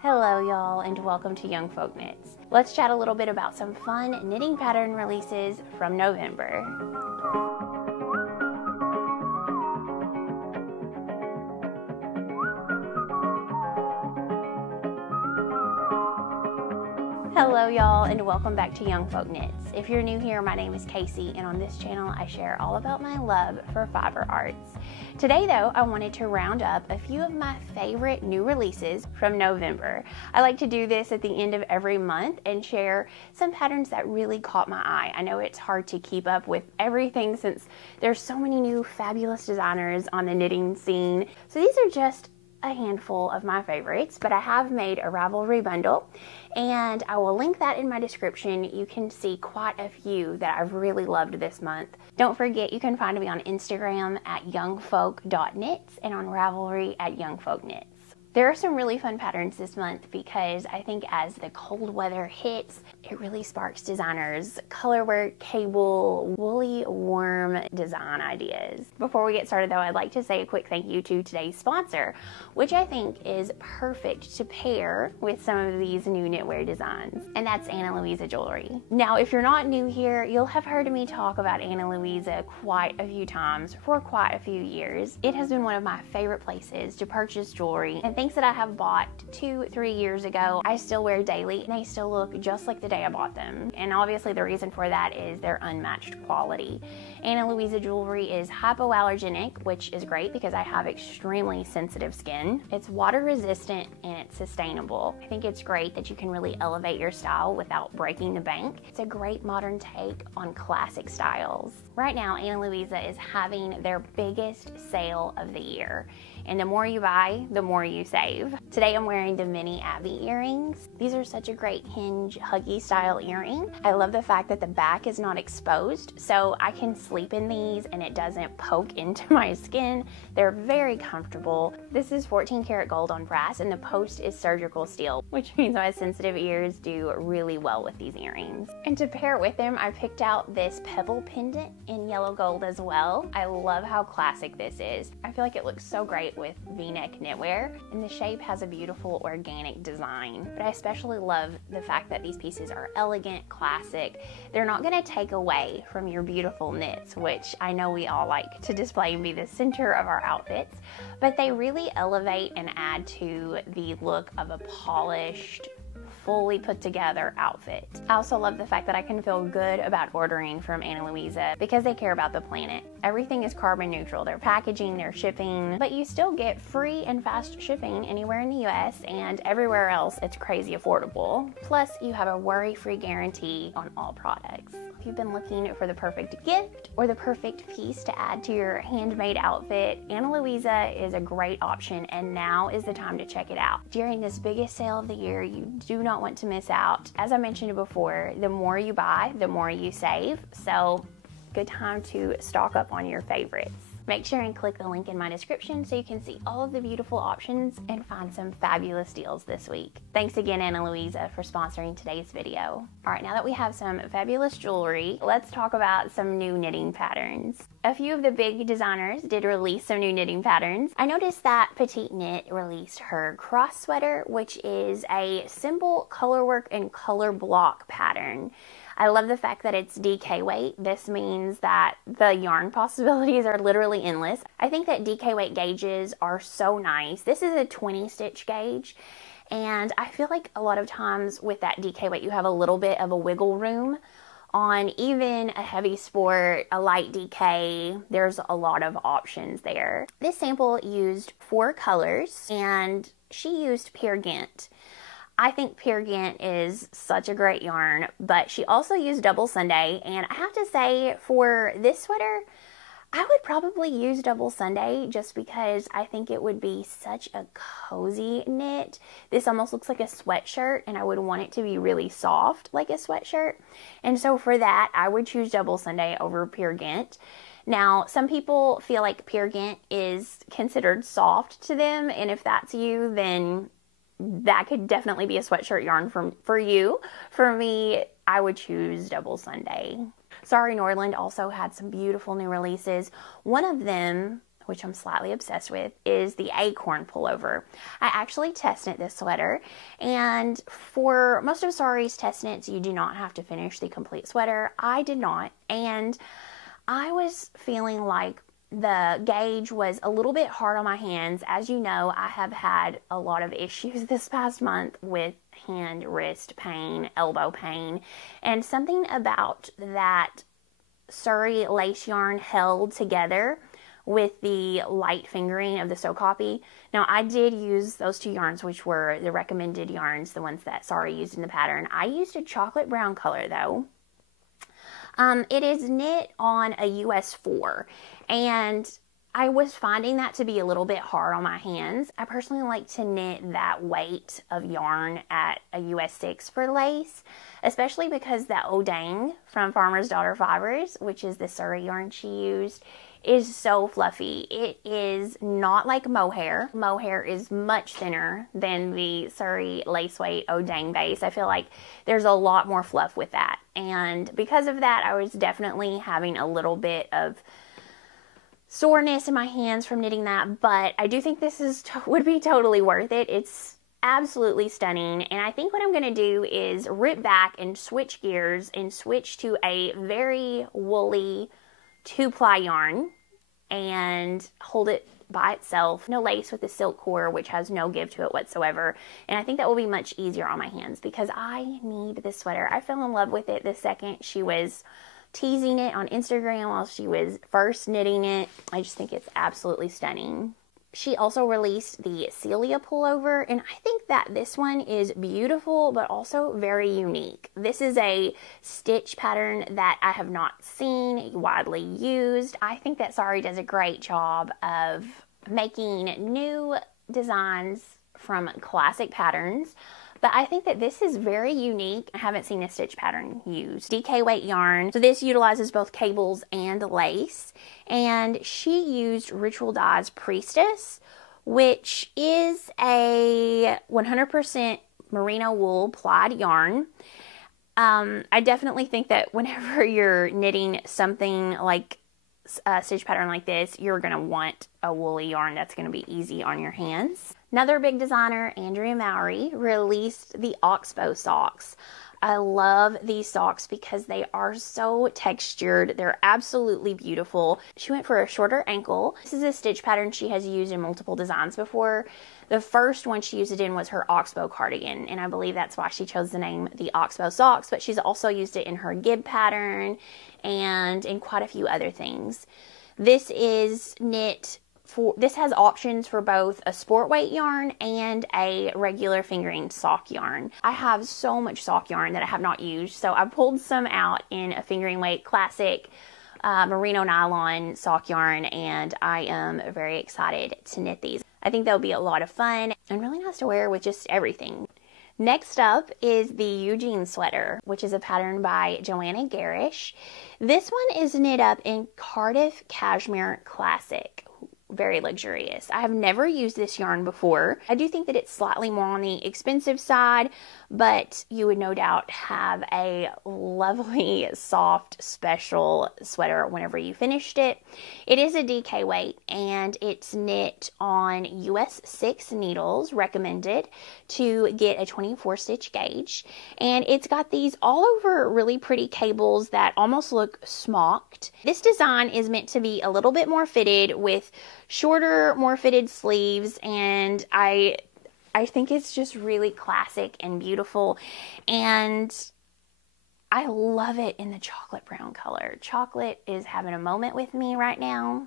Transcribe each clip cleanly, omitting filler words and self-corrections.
Hello y'all, and welcome to Young Folk Knits. Let's chat a little bit about some fun knitting pattern releases from November. Hello y'all, and welcome back to Young Folk Knits. If you're new here, my name is Casey, and on this channel I share all about my love for fiber arts. Today though, I wanted to round up a few of my favorite new releases from November. I like to do this at the end of every month and share some patterns that really caught my eye. I know it's hard to keep up with everything since there's so many new fabulous designers on the knitting scene. So these are just a handful of my favorites, but I have made a Ravelry bundle and I will link that in my description. You can see quite a few that I've really loved this month. Don't forget, you can find me on Instagram at youngfolk.knits and on Ravelry at youngfolkknits. There are some really fun patterns this month because I think as the cold weather hits, it really sparks designers' colorwork, cable, woolly, warm design ideas. Before we get started though, I'd like to say a quick thank you to today's sponsor, which I think is perfect to pair with some of these new knitwear designs, and that's Ana Luisa Jewelry. Now, if you're not new here, you'll have heard me talk about Ana Luisa quite a few times for quite a few years. It has been one of my favorite places to purchase jewelry, and things that I have bought 2-3 years ago, I still wear daily and they still look just like the day I bought them. And obviously the reason for that is their unmatched quality. Ana Luisa jewelry is hypoallergenic, which is great because I have extremely sensitive skin. It's water resistant and it's sustainable. I think it's great that you can really elevate your style without breaking the bank. It's a great modern take on classic styles. Right now, Ana Luisa is having their biggest sale of the year. And the more you buy, the more you save. Today I'm wearing the mini Abby earrings. These are such a great hinge, huggy style earring. I love the fact that the back is not exposed, so I can sleep in these and it doesn't poke into my skin. They're very comfortable. This is 14 karat gold on brass and the post is surgical steel, which means my sensitive ears do really well with these earrings. And to pair with them, I picked out this pebble pendant in yellow gold as well. I love how classic this is. I feel like it looks so great with V-neck knitwear, and the shape has a beautiful organic design. But I especially love the fact that these pieces are elegant, classic. They're not going to take away from your beautiful knits, which I know we all like to display and be the center of our outfits, but they really elevate and add to the look of a polished, fully put together outfit. I also love the fact that I can feel good about ordering from Ana Luisa because they care about the planet. Everything is carbon neutral. Their packaging, their shipping, but you still get free and fast shipping anywhere in the US, and everywhere else it's crazy affordable. Plus, you have a worry-free guarantee on all products. If you've been looking for the perfect gift or the perfect piece to add to your handmade outfit, Ana Luisa is a great option, and now is the time to check it out. During this biggest sale of the year, you do not want to miss out. As I mentioned before, the more you buy, the more you save. So, good time to stock up on your favorites. Make sure and click the link in my description so you can see all of the beautiful options and find some fabulous deals this week. Thanks again, Ana Luisa, for sponsoring today's video. All right, now that we have some fabulous jewelry, let's talk about some new knitting patterns. A few of the big designers did release some new knitting patterns. I noticed that Petite Knit released her cross sweater, which is a simple colorwork and color block pattern. I love the fact that it's DK weight. This means that the yarn possibilities are literally endless. I think that DK weight gauges are so nice. This is a 20 stitch gauge, and I feel like a lot of times with that DK weight you have a little bit of a wiggle room. On even a heavy sport, a light DK, there's a lot of options there. This sample used 4 colors and she used Peer Gynt. I think Peer Gynt is such a great yarn, but she also used Double Sunday, and I have to say for this sweater, I would probably use Double Sunday just because I think it would be such a cozy knit. This almost looks like a sweatshirt, and I would want it to be really soft like a sweatshirt, and so for that, I would choose Double Sunday over Peer Gynt. Now, some people feel like Peer Gynt is considered soft to them, and if that's you, then that could definitely be a sweatshirt yarn for you. For me, I would choose Double Sunday. Sari Nordlund also had some beautiful new releases. One of them which I'm slightly obsessed with, is the Acorn pullover. I actually test knit this sweater, and for most of Sari's test knits, you do not have to finish the complete sweater. I did not, and I was feeling like the gauge was a little bit hard on my hands. As you know, I have had a lot of issues this past month with hand, wrist pain, elbow pain, and something about that Sari lace yarn held together with the light fingering of the sew copy. Now, I did use those two yarns, which were the recommended yarns, the ones that Sari used in the pattern. I used a chocolate brown color though. It is knit on a US 4, and I was finding that to be a little bit hard on my hands. I personally like to knit that weight of yarn at a US 6 for lace, especially because that Odang from Farmer's Daughter Fibers, which is the Sari yarn she used, is so fluffy. It is not like mohair. Mohair is much thinner than the Sari lace weight Odang base. I feel like there's a lot more fluff with that. And because of that, I was definitely having a little bit of soreness in my hands from knitting that, but I do think this would be totally worth it. It's absolutely stunning, and I think what I'm going to do is rip back and switch gears and switch to a very woolly 2-ply yarn and hold it by itself. No lace with the silk core, which has no give to it whatsoever, and I think that will be much easier on my hands because I need this sweater. I fell in love with it the second she was teasing it on Instagram while she was first knitting it. I just think it's absolutely stunning. She also released the Celia pullover, and I think that this one is beautiful but also very unique. This is a stitch pattern that I have not seen widely used. I think that Sari does a great job of making new designs from classic patterns, but I think that this is very unique. I haven't seen a stitch pattern used. DK weight yarn. So this utilizes both cables and lace. And she used Ritual Dye's Priestess, which is a 100% merino wool plied yarn. I definitely think that whenever you're knitting something like a stitch pattern like this, you're going to want a woolly yarn that's going to be easy on your hands. Another big designer, Andrea Mowry, released the Oxbow socks. I love these socks because they are so textured. They're absolutely beautiful. She went for a shorter ankle. This is a stitch pattern she has used in multiple designs before. The first one she used it in was her Oxbow cardigan, and I believe that's why she chose the name the Oxbow socks, but she's also used it in her Gib pattern and in quite a few other things. This is knit this has options for both a sport weight yarn and a regular fingering sock yarn. I have so much sock yarn that I have not used, so I pulled some out in a fingering weight classic merino nylon sock yarn, and I am very excited to knit these. I think they'll be a lot of fun and really nice to wear with just everything. Next up is the Eugene sweater, which is a pattern by Johanna Gehrisch. This one is knit up in Cardiff Cashmere Classic. Very luxurious. I have never used this yarn before. I do think that it's slightly more on the expensive side, but you would no doubt have a lovely, soft, special sweater whenever you finished it. It is a DK weight, and it's knit on US 6 needles, recommended, to get a 24 stitch gauge. And it's got these all over really pretty cables that almost look smocked. This design is meant to be a little bit more fitted with shorter, more fitted sleeves, and I think it's just really classic and beautiful, and I love it in the chocolate brown color. Chocolate is having a moment with me right now.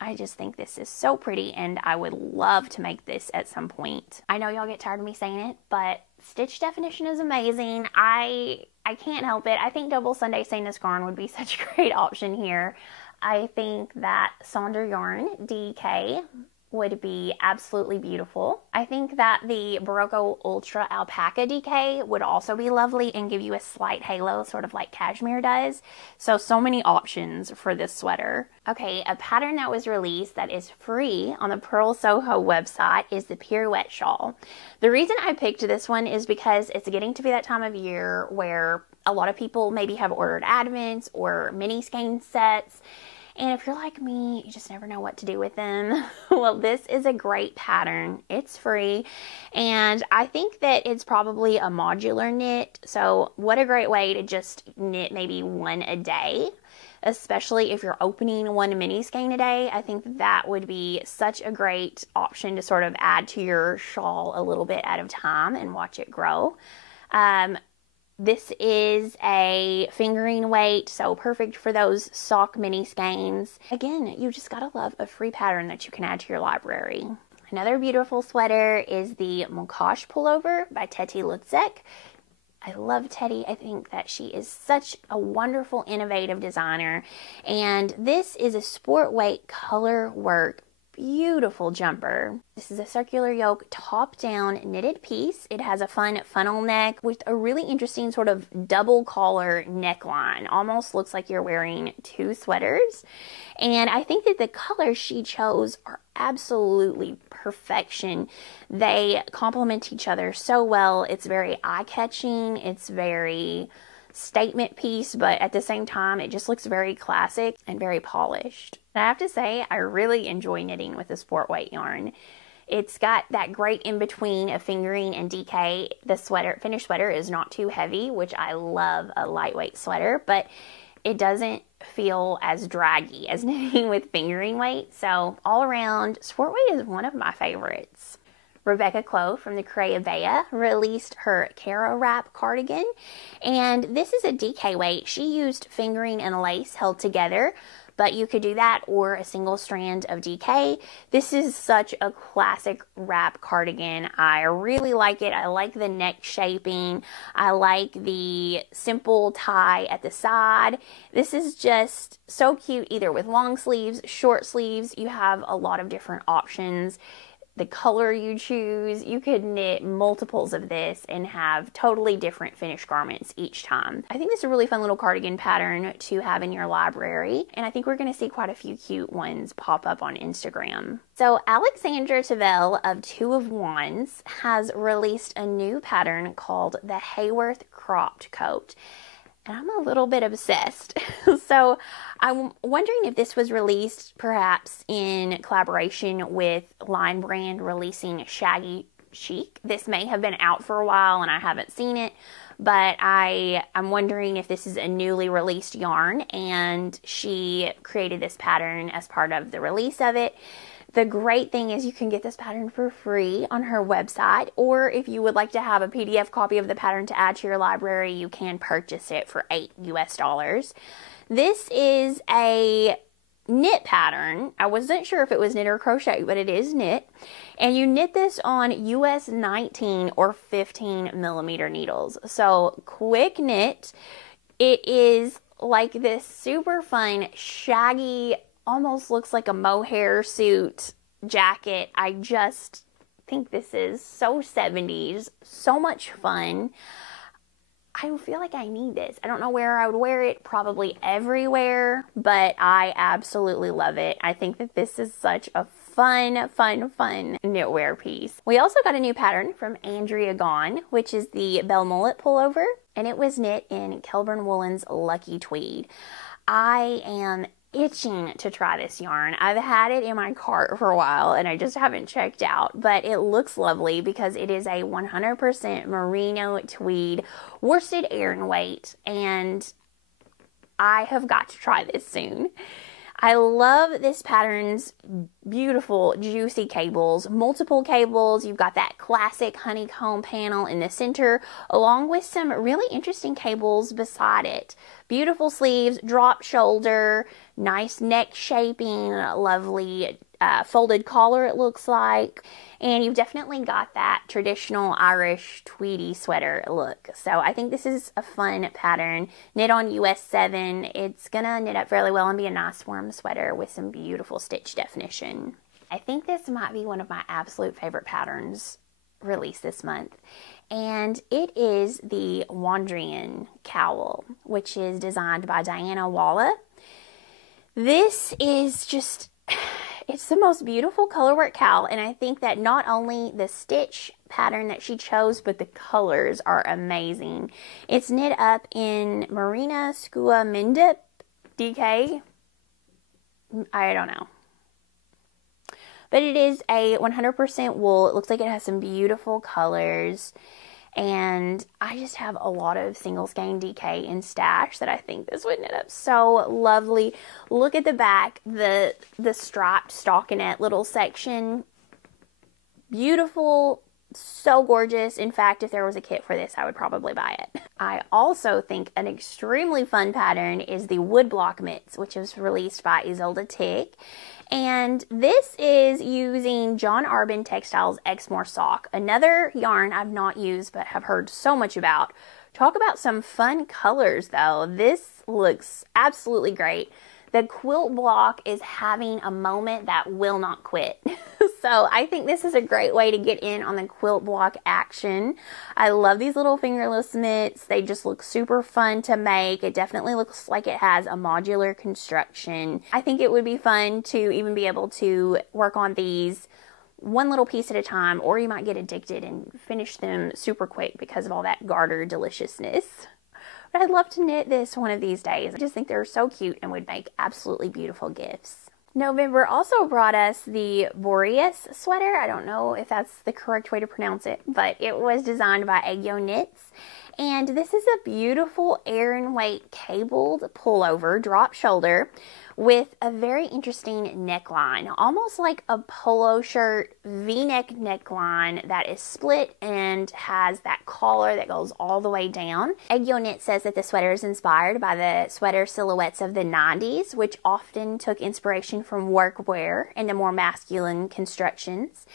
I just think this is so pretty, and I would love to make this at some point. I know y'all get tired of me saying it, but stitch definition is amazing. I can't help it. I think double Sunday stainless yarn would be such a great option here. I think that Sonder yarn DK would be absolutely beautiful. I think that the Barocco Ultra Alpaca DK would also be lovely and give you a slight halo, sort of like cashmere does. So many options for this sweater. Okay, a pattern that was released that is free on the Purl Soho website is the Pirouette shawl. The reason I picked this one is because it's getting to be that time of year where a lot of people maybe have ordered advents or mini skein sets, And if you're like me, you just never know what to do with them. Well, this is a great pattern. It's free. And I think that it's probably a modular knit. So what a great way to just knit maybe one a day. Especially if you're opening one mini skein a day. I think that would be such a great option to sort of add to your shawl a little bit at a time and watch it grow. This is a fingering weight, so perfect for those sock mini skeins. Again, you just gotta love a free pattern that you can add to your library. Another beautiful sweater is the Mokosh Pullover by Teti Lutsak. I love Teti. I think that she is such a wonderful, innovative designer. And this is a sport weight color work, beautiful jumper. This is a circular yoke, top down knitted piece. It has a fun funnel neck with a really interesting sort of double collar neckline. Almost looks like you're wearing two sweaters. And I think that the colors she chose are absolutely perfection. They complement each other so well. It's very eye-catching. It's very statement piece, but at the same time, it just looks very classic and very polished. And I have to say, I really enjoy knitting with a sport weight yarn. It's got that great in-between of fingering and DK. The sweater, finished sweater is not too heavy, which I love a lightweight sweater, but it doesn't feel as draggy as knitting with fingering weight. So all around, sport weight is one of my favorites. Rebecca Clow from the Crea released her Cara wrap cardigan, and this is a DK weight. She used fingering and lace held together, but you could do that or a single strand of DK. This is such a classic wrap cardigan. I really like it. I like the neck shaping. I like the simple tie at the side. This is just so cute, either with long sleeves, short sleeves. You have a lot of different options. The color you choose, you could knit multiples of this and have totally different finished garments each time. I think this is a really fun little cardigan pattern to have in your library, and I think we're going to see quite a few cute ones pop up on Instagram. So Alexandra Tavel of Two of Wands has released a new pattern called the Hayworth cropped coat. And I'm a little bit obsessed. So I'm wondering if this was released perhaps in collaboration with Line Brand releasing Shaggy Chic. This may have been out for a while and I haven't seen it, but I'm wondering if this is a newly released yarn and she created this pattern as part of the release of it. The great thing is you can get this pattern for free on her website, or if you would like to have a PDF copy of the pattern to add to your library, you can purchase it for $8 US. This is a knit pattern. I wasn't sure if it was knit or crochet, but it is knit. And you knit this on US 19 or 15 millimeter needles. So quick knit. It is like this super fun, shaggy, almost looks like a mohair suit jacket. I just think this is so 70s, so much fun. I feel like I need this. I don't know where I would wear it, probably everywhere, but I absolutely love it. I think that this is such a fun knitwear piece. We also got a new pattern from Andrea Gaughan, which is the Belmullet pullover, and it was knit in Kelburn Woolen's Lucky Tweed. I am itching to try this yarn. I've had it in my cart for a while and I just haven't checked out, but it looks lovely because it is a 100% merino tweed worsted aran weight, and I have got to try this soon. I love this pattern's beautiful juicy cables, multiple cables. You've got that classic honeycomb panel in the center along with some really interesting cables beside it. Beautiful sleeves, drop shoulder, nice neck shaping, lovely folded collar it looks like. And you've definitely got that traditional Irish tweedy sweater look. So I think this is a fun pattern. Knit on US 7. It's gonna knit up fairly well and be a nice warm sweater with some beautiful stitch definition. I think this might be one of my absolute favorite patterns released this month. And it is the Wandrian cowl, which is designed by Dianna Walla. This is just, it's the most beautiful colorwork cowl, and I think that not only the stitch pattern that she chose, but the colors are amazing. It's knit up in Marina Skua Mindip DK. I don't know. But it is a 100% wool. It looks like it has some beautiful colors. And I just have a lot of single skein DK in stash that I think this would knit up so lovely. Look at the back, the striped stockinette little section. Beautiful, so gorgeous. In fact, if there was a kit for this, I would probably buy it. I also think an extremely fun pattern is the woodblock mitts, which was released by Ysolda. And this is using John Arbin Textiles Exmoor Sock, another yarn I've not used but have heard so much about. Talk about some fun colors though. This looks absolutely great. The quilt block is having a moment that will not quit. So I think this is a great way to get in on the quilt block action. I love these little fingerless mitts. They just look super fun to make. It definitely looks like it has a modular construction. I think it would be fun to even be able to work on these one little piece at a time, or you might get addicted and finish them super quick because of all that garter deliciousness. But I'd love to knit this one of these days. I just think they're so cute and would make absolutely beautiful gifts. November also brought us the Boreas sweater. I don't know if that's the correct way to pronounce it, but it was designed by Aegyoknit. And this is a beautiful Aran weight cabled pullover, drop shoulder, with a very interesting neckline, almost like a polo shirt V-neck neckline that is split and has that collar that goes all the way down. Aegyoknit says that the sweater is inspired by the sweater silhouettes of the 90s, which often took inspiration from workwear and the more masculine constructions.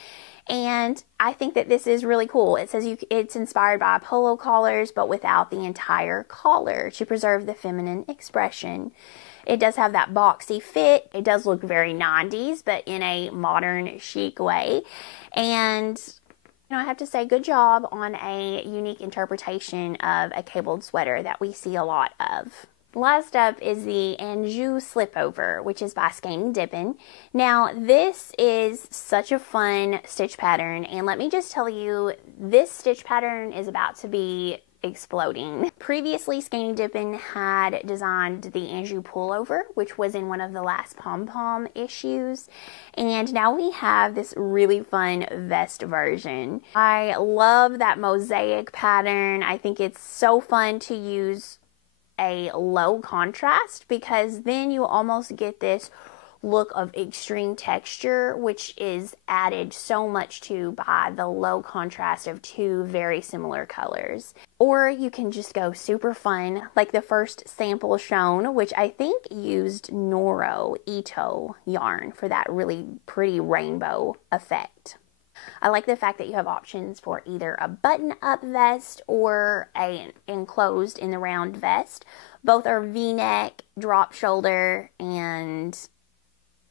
And I think that this is really cool. It says it's inspired by polo collars, but without the entire collar to preserve the feminine expression. It does have that boxy fit. It does look very 90s, but in a modern, chic way. And you know, I have to say, good job on a unique interpretation of a cabled sweater that we see a lot of. Last up is the Anjou slipover, which is by Skein Dippin'. Now, this is such a fun stitch pattern, and let me just tell you, this stitch pattern is about to be exploding. Previously, Skein Dippin' had designed the Anjou pullover, which was in one of the last pom-pom issues, and now we have this really fun vest version. I love that mosaic pattern. I think it's so fun to use a low contrast, because then you almost get this look of extreme texture, which is added so much to by the low contrast of two very similar colors. Or you can just go super fun, like the first sample shown, which I think used Noro Ito yarn for that really pretty rainbow effect. I like the fact that you have options for either a button-up vest or an enclosed in the round vest. Both are V-neck, drop shoulder, and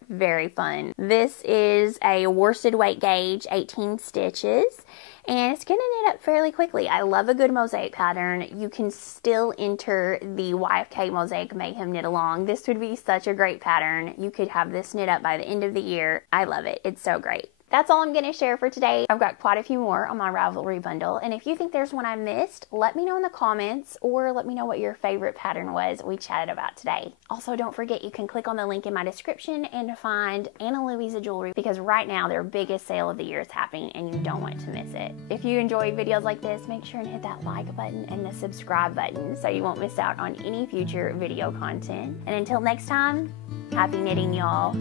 very fun. This is a worsted weight gauge, 18 stitches, and it's going to knit up fairly quickly. I love a good mosaic pattern. You can still enter the YFK Mosaic Mayhem knit along. This would be such a great pattern. You could have this knit up by the end of the year. I love it. It's so great. That's all I'm going to share for today. I've got quite a few more on my Ravelry bundle, and if you think there's one I missed, let me know in the comments, or let me know what your favorite pattern was we chatted about today. Also, don't forget you can click on the link in my description and find Ana Luisa jewelry, because right now their biggest sale of the year is happening and you don't want to miss it. If you enjoy videos like this, make sure and hit that like button and the subscribe button so you won't miss out on any future video content. And until next time, happy knitting, y'all.